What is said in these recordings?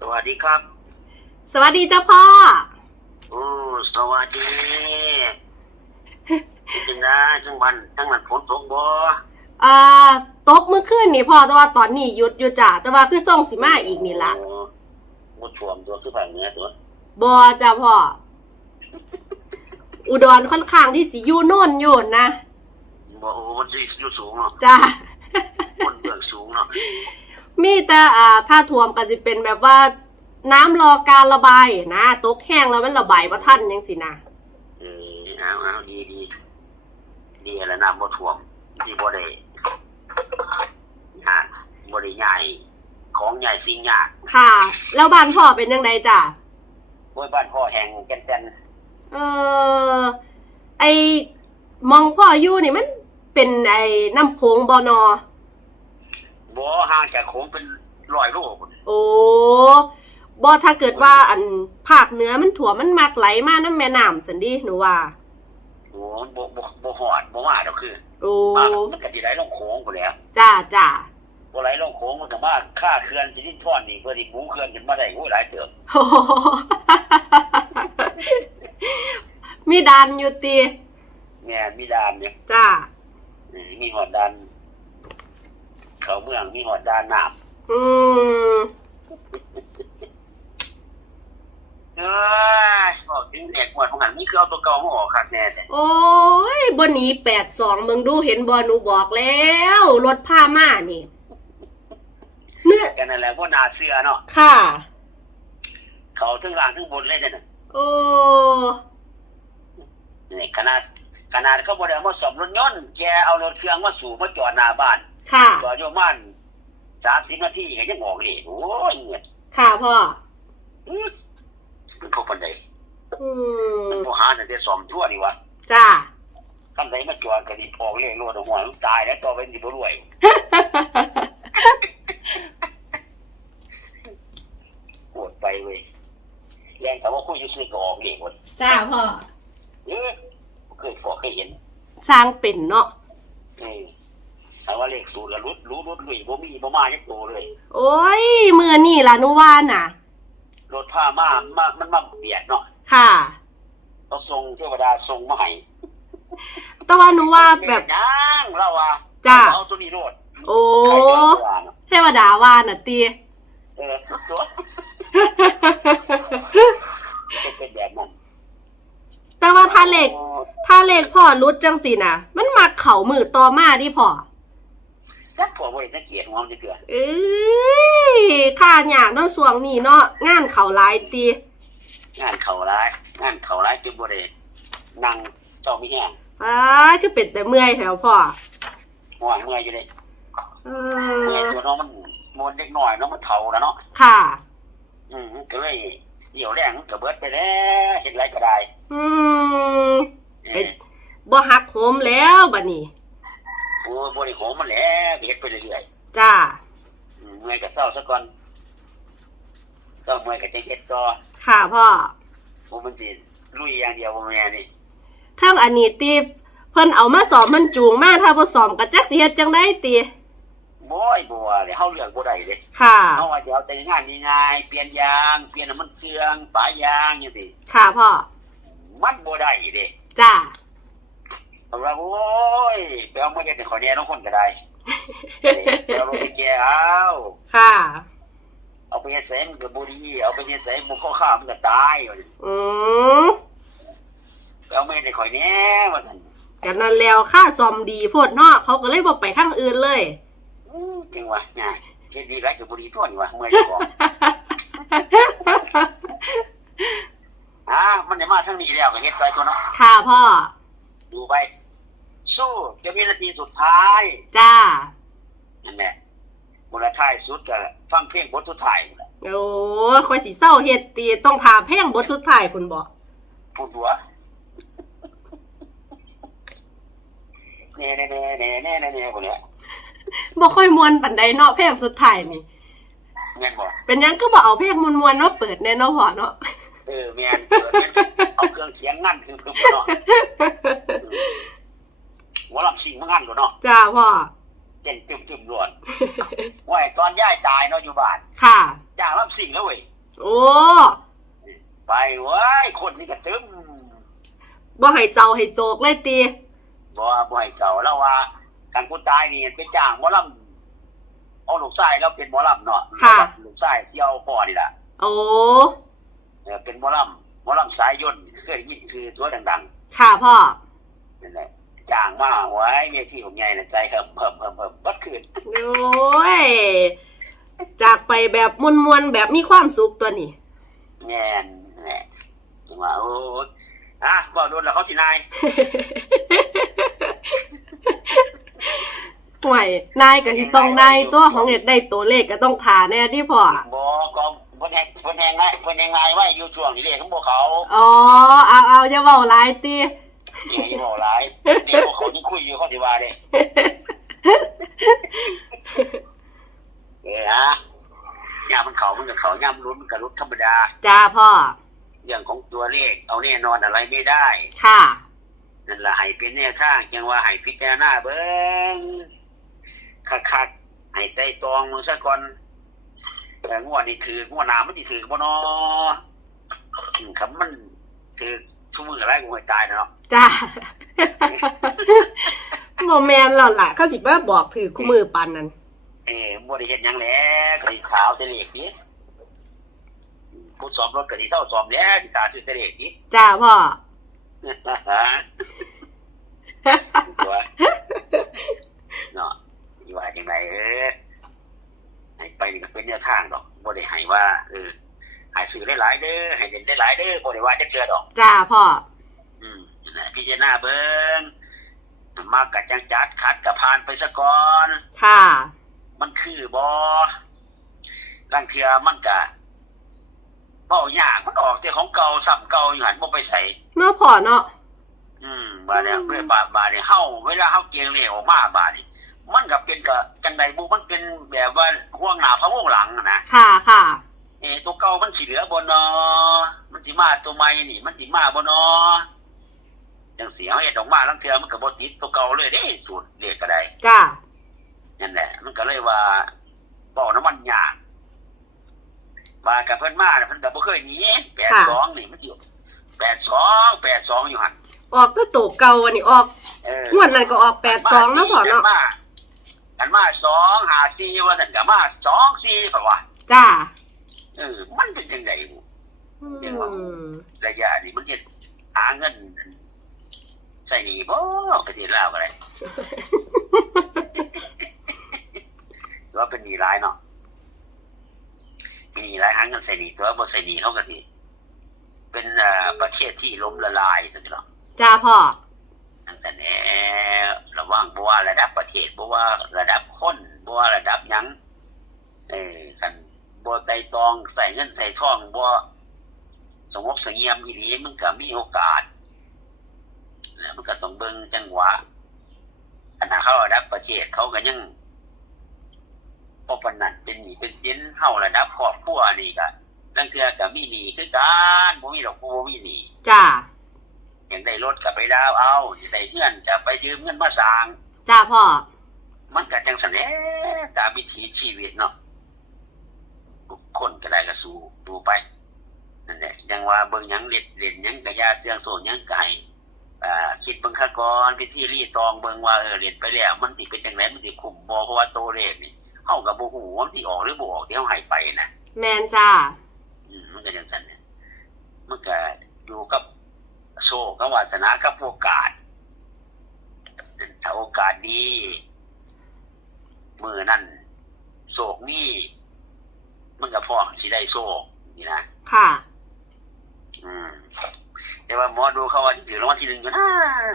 สวัสดีครับ สวัสดีเจ้าพ่อ โอ้สวัสดีจริงนะจังวันทั้งนั้นฝนตกบ่อ่าตกเมื่อคืนนี่พ่อแต่ว่าตอนนี้หยุดอยู่จ้ะแต่ว่าคือส่งสิมาอีกนี่ละโอ้บ่ท่วมตัวคือภาคเหนือตัวบอจ้ะพ่อ อุดรค่อนข้างที่สิอยู่โน่นอยู่นะบ่โอ้มันสิอยู่สูงเนาะจ้ะ คนเบื้องสูงเนาะ มีแต่อ่าถ้าท่วมก็สิเป็นแบบว่า น้ำรอการระบายนะตกแห้งแล้วมันระบายว่าท่านยังสินะเออเอาเอาดีดีดีแล้วน้ำบ่ท่วมที่บ่ได้งานบ่ได้ใหญ่ของใหญ่สิ่งยากค่ะ แล้วบ้านพ่อเป็นยังไงจ้ะโอ้ยบ้านพ่อแห้งแก่นเออไอมองพ่ออยู่นี่มันเป็นไอ้น้ำโขงบอนอๆ บ่ห่างจากโขงเป็นร้อยโลพุ่นโอ้บอถ้าเกิดว่าอันภาคเหนือมันถั่วมันมักไหลมาน้ำแม่น้ำสันดีหนูว่าโอ้บ่บ่บ่ฮอดบ่มาดอกคือโอ้มามันก็สิไหลลงโขงพุ่นแหล้วจ้าจ้าบ่ไหลลงโขงมันก็มาค่าเขื่อนสิรินทรนี่เพื่อที่หมูเขื่อนขึ้นมาได้โอ้ยหลายเติบโอ้โหมีดานอยู่ตีแม่นมีดานเนี่ยจ้าอืมมีหอดดาน เขาเมืองมีหอดดานน้ำอืมเอ้ยบอกถึงเด็กหวดของหันนี่คือเอาตัวเก่ามาออกคักแน่แต่โอ้ยบนนี้แปดสองมึงดูเห็นบอหนูบอกแล้ว รถผ้าม่านี่เมื่อกันนั่นแหละว่านาเสือเนาะค่ะ เขาทั้งล่างทั้งบนเลยเนี่ยนะโอ้ นี่ขนาดขนาดเขาบ่ได้เอามาสอบรถยนต์แกเอารถเครื่องมาสู่มาจอดหน้าบ้าน ค่ะจอดอยู่ประมาณสามสิบนาทีก็ยังออกเลยโอ้ยเงียบค่ะพ่ออื้อมันพวกปันใดอืมมันบ่หาแต่ได้สอมทั่วนี่วะจ้าคำใดมาจอดก็นี่ออกเลยรถหัวมันตายแล้วต่อไปสิบ่รวยโกรธไปเว้ยแรงแต่ว่าคุยซื่อๆก็ออกเลยหมดจ้าพ่อเออเคยพอเคยเห็น สร้างเป็นเนาะเออ แต่ว่าเลขสูตรละรุดรู้รุดลุยบ่มีบ่มาจักโตเลย โอ้ยมือนี่ล่ะหนุวานน่ะ รถผ้ามามามันมาเบียดเนาะค่ะ เราส่งเทวดาส่งมาให้แต่ว่าหนูว่าแบบยังเราว่าจ้ะ เอาตัวนี้โลดโอ้ใครจะเอาตัวเนาะเทวดาว่าน่ะตีเออตัวเป็นแบบนั้นแต่ว่าถ้าเลขถ้าเลขพ่อรุดจังสิน่ะ มันมักเข่ามือต่อมาดิพ่อ จักพอบ่ได้สังเกตของมันจะเกิดเอ้ยค่าหยากเนาะสวงนี่เนาะงานเข่าหลายตีงานเขาร้ายงานเขาร้ายจนบ่ได้นั่งเจ้ามีแห้งอ้าคือเป็นแต่เมื่อยแถวพ่อห่วงเมื่อยอยู่เลยเอเมื่อยอตัวเนาะมันมันเด็กน้อยเนาะมันเฒ่าแล้วเนาะค่ะ อืมก็เลยเดี๋ยวแรงมันก็เบิดไปแล้วเห็นไรก็ได้อืมเอเอ้ยอบ่หักโหมแล้วบัดนี้ โอ้ยบริโภคมันแหล้วเฮ็ดไปเรื่อยจ้า ๆอืมเมื่อยก็เศร้าซะก่อนเศร้าเมื่อยก็จะเฮ็ดต่อค่ะพ่อผมมันสิลุยอย่างเดียวบ่แม่นี่เทั้งอันนี้ตีเพิ่นเอามาสอบมันจูงมาถ้าบ่สอบก็จักสิเฮ็ดจังได๋ติบ่อยบ่ว่าเลยเฮาเลือกบ่ได้เด้ค่ะ เฮาว่าจะเอาแต่งานง่ายๆเปลี่ยนยาง เปลี่ยนน้ำมันเครื่องปะยางจังซี่ค่ะพ่อ มันบ่ได้เด้จ้า เอาว่าโอ้ยไปเอามาเฮ็ดให้ขอแหน่น้องคนก็ได้เออเอาไปแก่เอาค่ะ เอาไปเฮ็ดใส่มันก็บ่ดีเอาไปเฮ็ดใส่หมู่ข้อข้ามันก็ตายว่าซั่นอืมไปเอามาเฮ็ดให้ข่อยแหน่ว่าซั่นกันนั่นแล้วค่าซอมดีโพดเนาะเขาก็เลยบ่ไปทางอื่นเลยอือจริงว่ะง่ายเฮ็ดดีไรก็บ่ดีทั่วนี่ว่ะเมื่อยจะบอกอ่ามันได้มาทางนี้แล้วก็เฮ็ดไปตัวเนาะค่ะพ่อ ดูไป สู้จะมีนาทีสุดท้ายจ้านั่นแหละบทท้ายสุดก็ฟังเพลงบทสุดท้ายนั่นแหละโอ้คอยสิเศร้าเฮ็ดตีต้องถามเพลงบทสุดท้ายคุณบอกพูดหัวเน่เน่เน่เน่เน่เน่เน่คนเนี้ยบ่ค่อยมวนปานใดเนาะเพลงสุดท้ายนี่เงี้ยบอกเป็นหยังก็บ่เอาเพลงมวนๆเนาะเปิดแน่เนาะพ่อเนาะเออแมนเปิดแม่นเอาเครื่องเสียงงั้นคือคือเนาะหัวลำสิงมันงั้นตัว เนาะจ้าพ่อเเต้นตึมๆรวดว่าตอนย่ายตายเนาะอยู่บ้าน ค่ะย่างลำสิ่งแล้วเว้ยโอ้ไปเว้ยคนนี้ก็ตึมบ่ให้เจ้าให้โจกเลยตีบ่ว่าบ่ให้เก่าแล้วว่าการกูตายนี่ไปจ้างหมอลำเอาลูกชายแล้วเป็นหมอลำเนาะลูกชายที่เอาพ่อนี่ล่ะโอ้เออเป็นหมอลำหมอลำสายยนต์เคยยินคือตัวดังค่ะพ่อๆนั่นแหละ จ้างมาไว้เมียที่ของใหญ่น่ะใจเพิ่มเพิ่มเพิ่มเพิ่มบัดคืนโอ้ยจากไปแบบมวนๆแบบมีความสุขตัวนี้แง่นแหละจังว่าโอ้ยอะบ่โดนแล้วเขาสินายห่วยนายก็สิต้องนายตัวของอยากได้ตัวเลขก็ต้องทาแน่ที่พ่อบ่ก็เพิ่นแฮงเพิ่นแฮงไงเพิ่นแฮงไงไว้อยู่ช่วงนี้เลยของบ่เขา อ๋อ เอาเอาอย่าเว้าหลายตี เดี๋ยวอย่าบอกหลายเดี๋ยวเขาที่คุยอยู่เขาสิว่าเด้เออฮะยามมันเขามันก็เขายามมันลุ้นมันก็ลุ้นธรรมดา จ้าพ่อ เรื่องของตัวเลข เอาแน่นอนอะไรไม่ได้ค่ะนั่นล่ะให้เป็นแนวทางจังว่าให้พิจารณาเบิ่งคักๆให้ใจตองมือซะก่อนแต่งวดนี้คืองวดหน้ามันสิถือบ่เนาะอืมคำมันถือ ทุกมืออะไรกูให้ตายเนาะจ้าโมแมนแล้วล่ะเขาสิมาบอกถือคู่มือปันนั้นเอ้บ่ได้เฮ็ดหยังแหล้ก็สิขาวแต่เลขนี้ผู้สอบรถก็สิเท่าสอบแล้วสิตาซื้อแต่เลขนี้จ้าพ่อตัวเนาะอยู่ว่าจังไดเออให้ไปนี่ก็เป็นแนวทางดอกบ่ได้ให้ว่าเออ ให้ซื้อได้หลายเด้อให้เด่นได้หลายเด้อบ่ได้ว่าจะเจอดอก จ้าพ่อ อืมนั่นแหละพิจารณาเบิ่งมากกัจังจัดขัดกับผ่านไปซะก่อน ค่ะ มันคือบอลังเทียมันกะเบ้ายากมันออกแต่ของเก่าซ้ำเก่าอยู่หันบ่ไปใส่เนาะพ่อเนาะอืมบาดเนี่ยเมื่อบาดบาดเนี่ยเฮาเวลาเฮาเกียงเลี้ยงออกมาบาดนี่มันก็เป็นกะจังใดบุมันเป็นแบบว่าห่วงหน้าพะวงหลังอะนะค่ะค่ะ เออตัวเก่ามันสิเหลือบ่เนาะมันสิมาตัวใหม่นี่ มันสิมาบ่เนาะจังสีเฮาเฮ็ดออกมาลังเทียมันก็บ่ติดตัวเก่าเลยเด้สูตรเลขก็ได้จ้านั่นแหละ มันก็เลยว่าบอกน้ำมันยากบากับเพิ่นมาน่ะเพิ่นก็บ่เคยหนีแปดสองนี่มันอยู่แปดสองแปดสองอยู่หันออกก็ตัวเก่าอันนี้ออกเอองวดนั้นก็ออกแปดสองเนาะพ่อเนาะกัมากันมาสองหาสี่ว่านั่นก็มาสองสี่แบบว่าจ้า เออ มันเป็นจังไดบุอืมระยะนี้มันเฮ็ดหาเงินใส่หนี้บ่ประเทศลาวก็ได้หรือว่าเป็นหนี้ร้ายเนาะมีหนี้ร้ายหาเงินใส่หนี้ตัวบ่ใส่หนี้เขาก็สิเป็นเอ่อประเทศที่ล้มละลายซั่นเนาะจ้าพ่อตั้งแต่แน่ระวังบ่ว่าระดับประเทศบ่ว่าระดับคนบ่ว่าระดับหยังเออกัน บ่ไต่ตองใส่เงินใส่ทองบ่สงบเสงี่ยมอีหลีมันก็มีโอกาสแล้วมันก็ต้องเบิ่งจังหวะขณะเขาระดับประเทศเขาก็ยังพอปานนั้นเป็นหนี้เป็นสินเฮาระดับครอบครัวนี่ก็ลังเทื่อก็มีหนี้คือกันบ่มีดอกบ่มีหนี้จ้าอย่างได้รถกับไปดาวเอาอย่างได้เงื่อนจะไปยืมเงินมาสร้าง จ้าพ่อ มันก็จังสันแหละตามวิถีชีวิตเนาะ ทุกคนก็ได้ก็สู้ดูไปนั่นแหละยังว่าเบิ่งหยังเล็ดเล่นหยังกระยาเสื่องโซนหยังไก่อ่าคิดเบิ่งค่ากรพิธีรีตองเบิ่งว่าเออเล่นไปแล้ว มันสิเป็นจังไดมันสิคุ้มบ่เพราะว่าโตเลขนี่เฮาก็บ่ฮู้ว่ามันสิออกหรือบ่ออกที่เฮาให้ไปนะแมนจ้าอืมมันก็จังซั่นเนี่ยมันก็อยู่กับโชคกับวาสนากับโอกาสถ้าโอกาสดีมือนั่นโศกนี่ มันก็พร้อมสิได้โศกนี่นะค่ะ อืมแต่ว่าหมอดูเขาว่าถือรางวัลที่หนึ่งอยู่นะ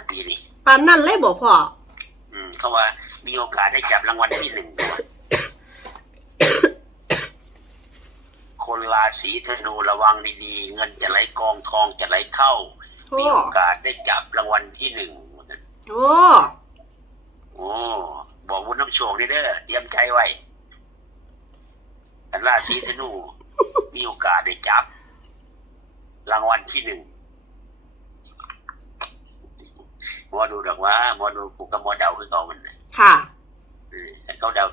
ปีนี้ปานนั่นเลยบอกพ่อ อืม เขาว่ามีโอกาสได้จับรางวัลที่หนึ่งด้วยคนราศีธนูระวังดีๆ เงินจะไหลกองทองจะไหลเข้า โอ้ มีโอกาสได้จับรางวัลที่หนึ่งโอ้ โอ้บอกวุ้นน้ำโชคนี่เด้อเตรียมใจไว้ อันราศีธนูมีโอกาสได้จับ รางวัลที่หนึ่งหมอดูดอกว่าหมอดูกูกับหมอเดาคือเก่ามันน่ะค่ะเออไอ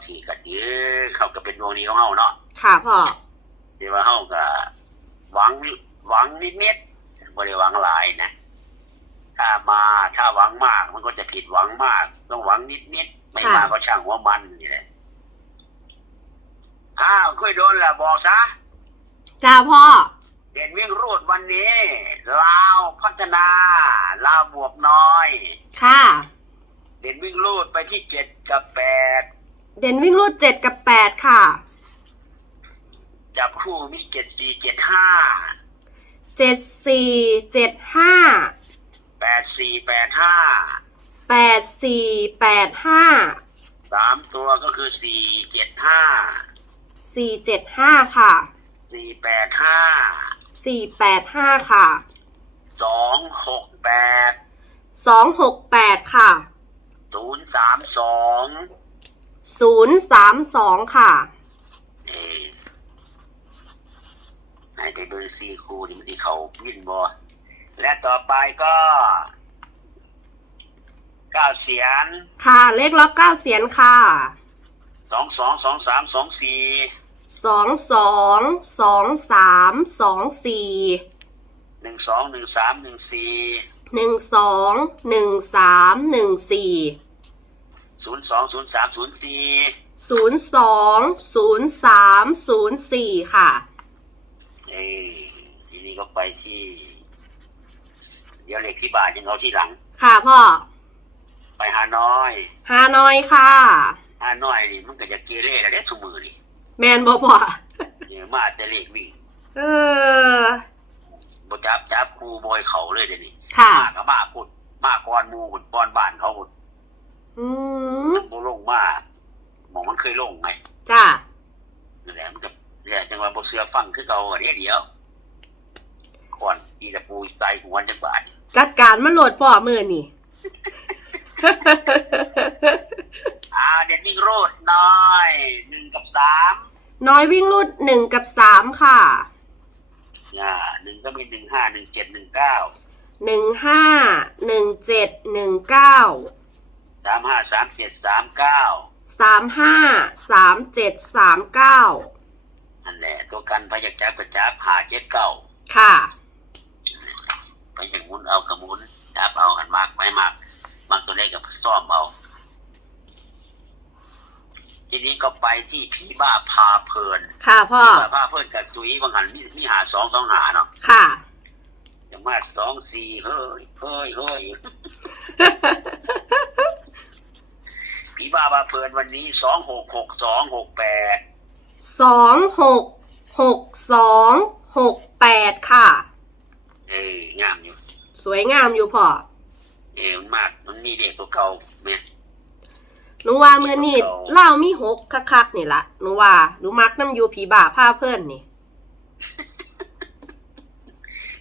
ทีกันเยอะเขาก็เป็นดวงดีของเฮาเนาะค่ะพ่อแต่ว่าเฮาก็หวังหวังนิดๆบ่ได้หวังหลายนะถ้ามาถ้าหวังมาก มันก็จะผิดหวังมาก ต้องหวังนิดๆไม่มากก็ช่างหัวมันนี่แหละ อ้าวเคยโดนละบอกซะจ้าพ่อ เด่นวิ่งรูดวันนี้ลาวพัฒนาลาวบวกน้อย ค่ะ เด่นวิ่งรูดไปที่เจ็ดกับแปดเด่นวิ่งรูดเจ็ดกับแปดค่ะจับคู่มีเจ็ดสี่เจ็ดห้าเจ็ดสี่เจ็ดห้าแปดสี่แปดห้าแปดสี่แปดห้าสามตัวก็คือสี่เจ็ดห้า สี่เจ็ดห้าค่ะสี่แปดห้าสี่แปดห้าค่ะสองหกแปดสองหกแปดค่ะศูนย์สามสองศูนย์สามสองค่ะเออให้ไปเบอร์ซีคูนี่มันที่เขาวิ่นบอและต่อไปก็เก้าเสียน ค่ะ เลขล็อกเก้าเสียนค่ะ สองสองสองสามสองสี่สองสองสองสามสองสี่หนึ่งสองหนึ่งสามหนึ่งสี่หนึ่งสองหนึ่งสามหนึ่งสี่ศูนย์สองศูนย์สามศูนย์สี่ศูนย์สองศูนย์สามศูนย์สี่ค่ะ เอ้ยทีนี้ก็ไปที่ เดี๋ยวเลขที่บาทยังเอาที่หลัง ค่ะพ่อ ไปหาน้อยฮานอยค่ะ หาน้อยนี่มันก็จะเกเรแล้วเด้ทุกมือนี่แมนบอพ่อเนี่ยมาแต่เลขวิ่งเออบ่จับจับครูบอยเขาเลยเดี๋ยวนี้ค่ะ มาก็มาพุดมาก่อนหมูพุดก่อนบ้านเขาพุดอืมมันบ่ลงมาหมองมันเคยลงไงจ้านั่นแหละมันก็เนี่ยจังว่าบ่เสือฟังคือเก่าอันนี้เดียวก่อนอีตะปูใส่หัวจังบาทจัดการมันโหลดพ่อมือนี่ อ่าเดนวิ่งโรดน้อยหนึ่งกับสามน้อยวิ่งรูดหนึ่งกับสามค่ะอ่าหนึ่งก็มีหนึ่งห้าหนึ่งเจ็ดหนึ่งเก้าหนึ่งห้าหนึ่งเจ็ดหนึ่งเก้าสามห้าสามเจ็ดสามเก้าสามห้าสามเจ็ดสามเก้าอันแหละตัวกันพยักจับกับจับหาเจ็ดเก้าค่ะ ไปอย่างมุนเอากระมุนจับเอากันมากไม่มาก มากตัวเลขกับซ่อมเอาทีนี้ก็ไปที่พี่บ้าพาเพลินค่ะพ่อพี่บ้าพาเพลินกับจุยบางหันมีมีหาสองสองหาเนาะค่ะอย่างมากสองสี่เฮ้ยเฮ้ยเฮ้ยพี่บ้าพาเพลินวันนี้สองหกหกสองหกแปดสองหกหกสองหกแปดค่ะ เอ้ยงามอยู่ สวยงามอยู่พ่อ เอ้ยมันมากมันมีเด็กตัวเก่าเนี่ยหนูว่ามือนี่เล่ามีหกคักๆนี่ละหนูว่าหนูมักน้ำอยูผีบ่าผ้าเพื่อนนี่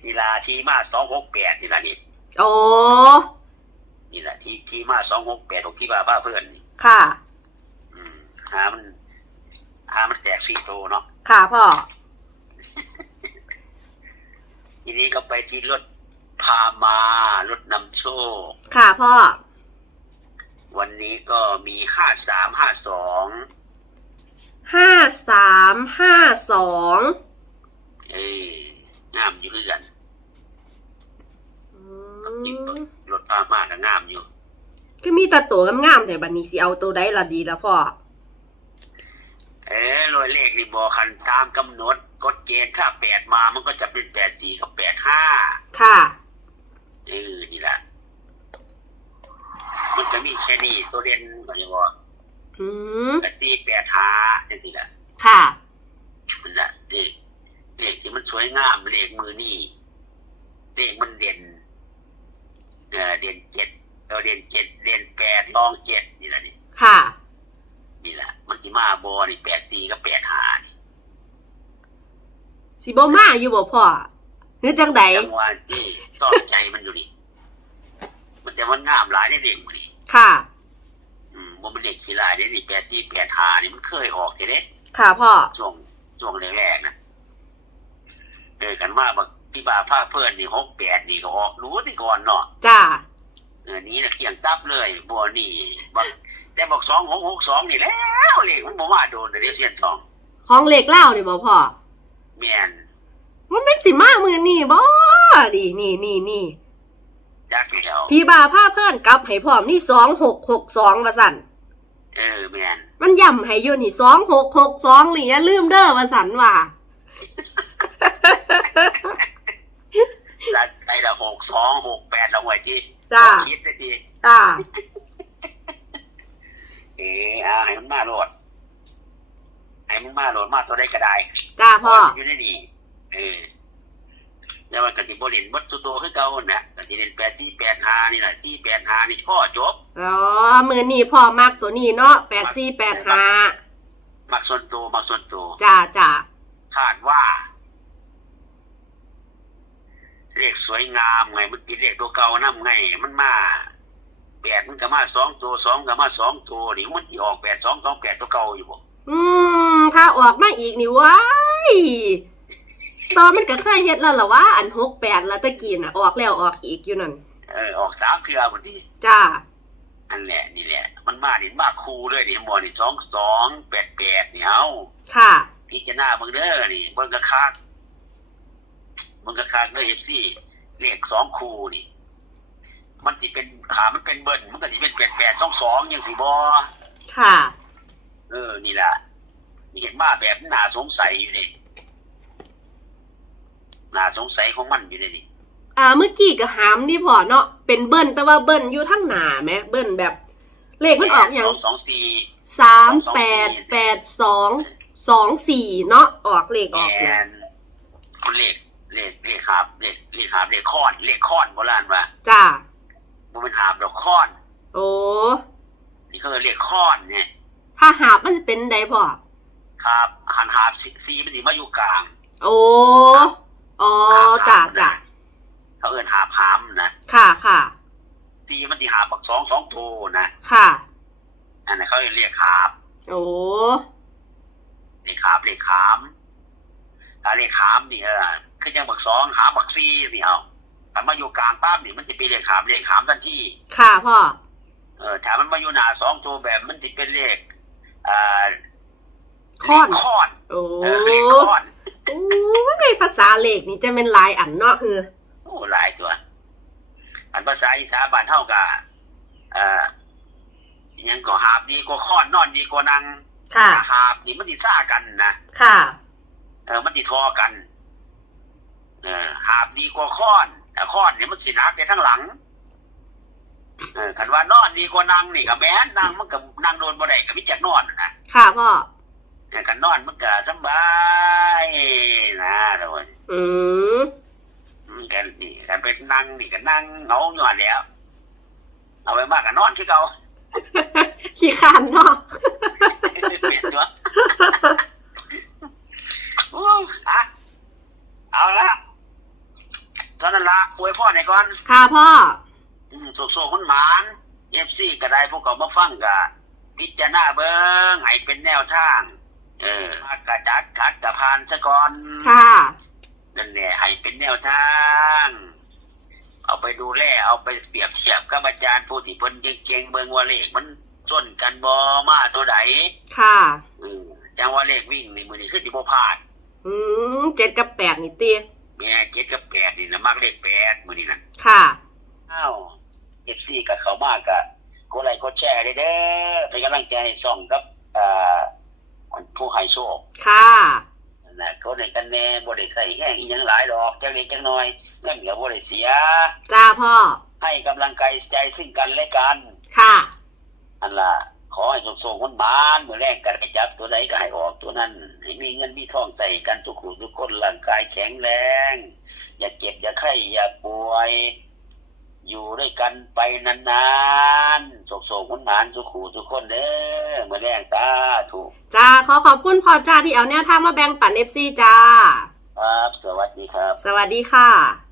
นีลาทีมาสองหกแปดนี่ละนี่โอ้นี่แหละที่ที่มาสองหกแปดของที่บ้าพาเพลินนี่ค่ะอืมหามันหามันแตกสี่โตเนาะค่ะพ่อทีนี้ก็ไปที่รถ พามารถนำโชค ค่ะพ่อ วันนี้ก็มีห้าสามห้าสองห้าสามห้าสองเอ้ยงามอยู่คือกันอืจิตมรถพามาก็งามอยู่คือมีแต่ตัวงามๆแต่บัดนี้สิเอาตัวใดละดีละพ่อ เอ้รอยเลขนี่บอกคันตามกำหนดกฎเกณฑ์ถ้าแปดมามันก็จะเป็นแปดสี่กับแปดห้าค่ะ เออนี่แหละมันจะมีแค่นี้ตัวเด่นก็ยังว่า อืมแปดสี่แปดห้าจังสิละค่ะมันละเลขเลขที่มันสวยงามเลขมือนี่เลขมันเด่นเออเด่นเจ็ดเราเด่นเจ็ดเด่นแปดรองเจ็ดนี่แหละนี่ค่ะ นี่แหละมันที่มาบอนี่แปดสี่กับแปดห้านี่สิบ่มาอยู่บ่พ่อหรือจังใดจังหวะที่ต้องใจมันอยู่นี่มันแต่มันงามหลายในเด็กมันนี่ค่ะอืมบ่มันเด็กกีฬาเด็นี่แปดสี่แปดห้านี่มันเคยออกเด้ค่ะพ่อช่วงช่วงแรกๆนะเจอกันมาบักที่บาผ้าเพื่อนนี่หกแปดนี่ก็ออกรู้ที่ก่อนเนาะจ้าเออนี้นะเคียงซับเลยบัวนี่บักแต่บอกสองหกหกสองนี่แล้ววเลขมันบอกว่าโดนแต่เรียกเสียนทองของเหล็กเล่านี่บ่พ่อเมียนมันเป็นสิมามือนี่บ่ดีนี่นี่นี่จักอยู่แล้วพี่บาผ้าเพื่อนกลับให้พร้อมนี่สองหกหกสองว่าสั่น เออเมียนมันย่ำให้อยู่นี่สองหกหกสองหรืออย่าลืมเด้อว่าสันว่าจัดไปละหกสองหกแปดละหวยที่จ้า คิดได้ดีจ้าเออเอาให้มันมาโหลดให้มันมาโหลดมาตัวได้ก็ได้จ้าพ่ออยู่ในนี่เออแล้วมันก็สิบ่เล่นบัดตัวโตคือเก่าน่ะก็สิเล่นแปดที่แปดห้านี่น่ะที่แปดห้านี่พ่อจบ อ๋อมือนี่พ่อมักตัวนี้เนาะแปดสี่แปดห้ามักส่วนตัวมักส่วนตัวจ้าจ้าคาดว่าเลขสวยงามไงมันเป็นเลขตัวเก่านํไง มันมาแปดมันก็มาสองตัวสองก็มาสองตัวนี่มันสิออกแปดสองสองแปดตัวเก่าอยู่บ่อืมถ้าออกมาอีกนี่ว้ายตอนมันก็เคยเฮ็ดแล้วล่ะว่าอันหกแปดและตะกี้น่ะออกแล้วออกอีกอยู่นั่นเออออกสามเทือพอดีจ้า อันแหละนี่แหละ มันมานี่มาคูเลยนี่มอนี่สองสองแปดแปดนี่เอาค่ะพิจารณาเบิ่งเด้อนี่เบิ่งกระคักเบิ่งกระคักเด้อเอฟซีเลขสองคูนี่ มันสิเป็นขามันเป็นเบิ้ลมันก็สิเป็นแปดแปดสองสองยังสิบอค่ะ เออ นี่แหละนี่เห็นมาแบบน่าสงสัยอยู่นี่น่าสงสัยของมันอยู่นี่นี่ อ่าเมื่อกี้ก็หามนี่พ่อเนาะเป็นเบิ้ลแต่ว่าเบิ้ลอยู่ทั้งหนาไหมเบิ้ลแบบ เลขมันออกอย่างสองสี่สามแปดแปดสองสองสี่เนาะออกเลขออกแอเนี่ยนเลขเลขเลขหาบเลขเลขหาบเลขค้อนเลขค้อนโบราณว่าจ้ามันเป็นหาบดอกค้อน โอ้นี่คือเลขค้อนเนี่ยถ้าหาบมันจะเป็นใดพ่อครับหันหาบซีซีมันสิมาอยู่กลาง โอ้อ๋อจ้าจ้า เขาเอิ้นหาบหามนะค่ะค่ะซีมันสิหาบบักสองสองตัวนะค่ะอันนั้นเขาเรียกหาบโอ้เลขหาบเลขหามถ้าเลขหามนี่เออคือจังบักสองหาบักซีนี่เอาถ้ามาอยู่กลางปั๊บนี่มันจะเป็นเลขหามเลขหามทันทีค่ะพ่อเออถ้ามันมาอยู่หน้าสองตัวแบบมันจะเป็นเลขอ่าค้อนเลขค้อนโอ้เออเลขค้อนโอ้ยภาษาเลขนี่จะเป็นหลายอันเนาะคือโอ้ หลายตัว อันภาษาอีสานบ้านเท่ากับเอ่ออิหยังก็หาบดีกว่าค้อนนอนดีกว่านังค่ะถ้าหาบนี่มันติซ่ากันนะค่ะ เออมันติทอกัน เออหาบดีกว่าค้อนแต่ค้อนเนี่ยมันสิหนักไปทั้งหลังเออคันว่านอนดีกว่านังนี่ก็แม้นนั่งมันก็นั่งโดนบ่ได้ก็มิจักนอนนะค่ะพ่อแต่กันนอนมันก็สบายนะทุกคนอืม มันกันนี่กันไปนั่งนี่ก็นั่งเหงาอยู่หั่นแหล้ว เอาไปมากก็นอนที่เก่าขี้ขานเนาะเป็นตัวโอ้อะเอาละตอนนั้นละอวยพ่อหน่อยก่อน ค่ะพ่ออืมโซ่ๆคนหมานเอฟซีก็ได้พวกเขามาฟังกะพิจารณาเบิ้งให้เป็นแนวทาง เออมากระจัดขัดกระพานซะก่อน ค่ะ นั่นแหละให้เป็นแนวทาง เอาไปดูแลเอาไปเปรียบเทียบกับอาจารย์ผู้ที่เพิ่นเก่งๆเบิ่งว่าเลขมันส้นกันบ่มาตัวใดค่ะ อืมจังว่าเลขวิ่งนี่มื้อนี้คือสิบ่พลาด อืมเจ็ดกับแปดนี่ตีแม่เจ็ดกับแปดนี่นะมักเลขแปดมื้อนี้นั่นค่ะ อ้าว FC กับเขามากกะกดไลค์กดแชร์เด้อเด้อเป็นกำลังใจให้ส่องกับอ่าผู้ให้โชคค่ะ นั่นนะก็ได้กันแน่บ่ได้ใส่แห้งอีหยังหลายดอกจักเล็กจักน้อยเงินก็บ่ได้เสีย จ้าพ่อ ให้กำลังใจซึ่งกันและกัน ค่ะ อันล่ะ ขอให้สุขๆคนหมานเมื่อแรกกันไปจับตัวใดก็ให้ออกตัวนั้นให้มีเงินมีทองใส่กันทุกคู่ทุกคนร่างกายแข็งแรง อย่าเจ็บอย่าไข้อย่าป่วย อยู่ด้วยกันไปนานๆสุขๆคนหมานทุกคู่ทุกคนเด้อเมื่อแรกตาถูกจ้าขอขอบคุณพ่อจ้าที่เอาแนวทางมาแบ่งปันเอฟซีจ้า ครับ สวัสดีครับ สวัสดีค่ะ